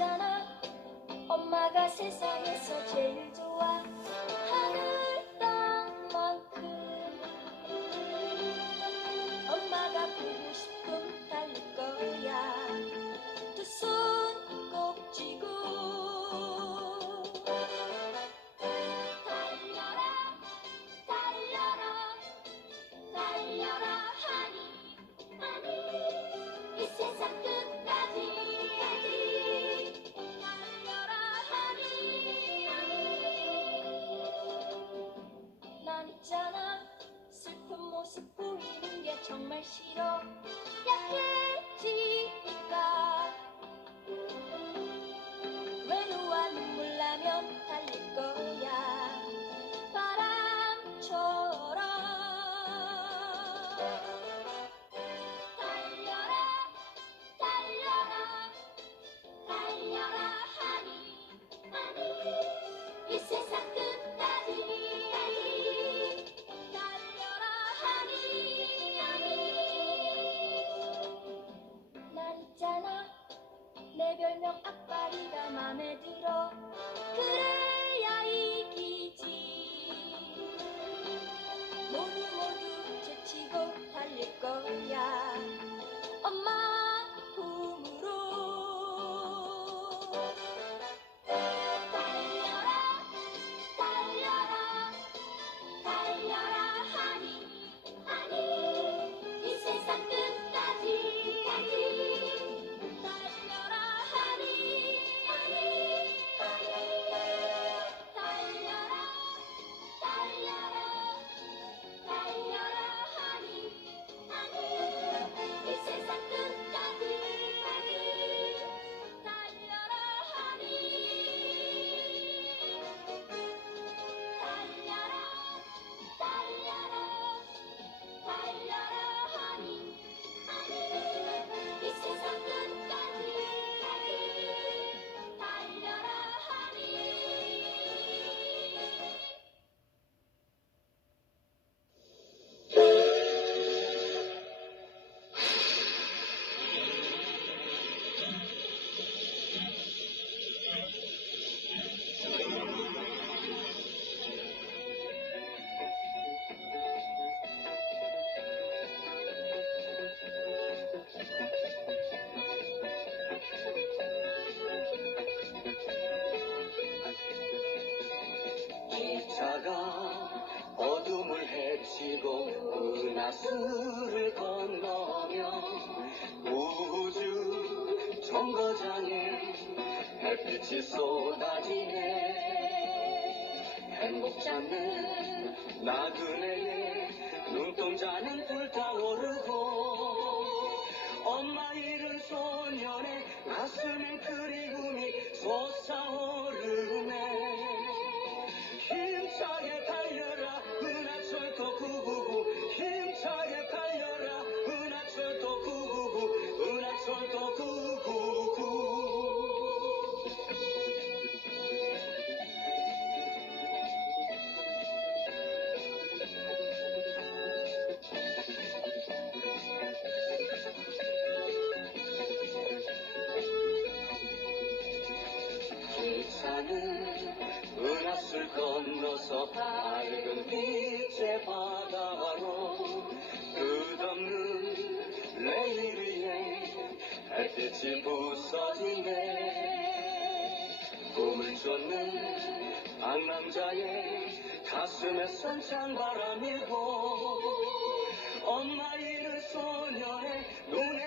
있잖아. 엄마가 세상에서 제일 좋아. 싫어 안녕. 별빛이 쏟아지네. 행복자는 나그네에 눈동자는 불타오르고 엄마 잃은 소년의 가슴에 그리움이 솟아오르고 남자의 가슴에 선찬 바람이고 엄마 잃은 소녀의 눈에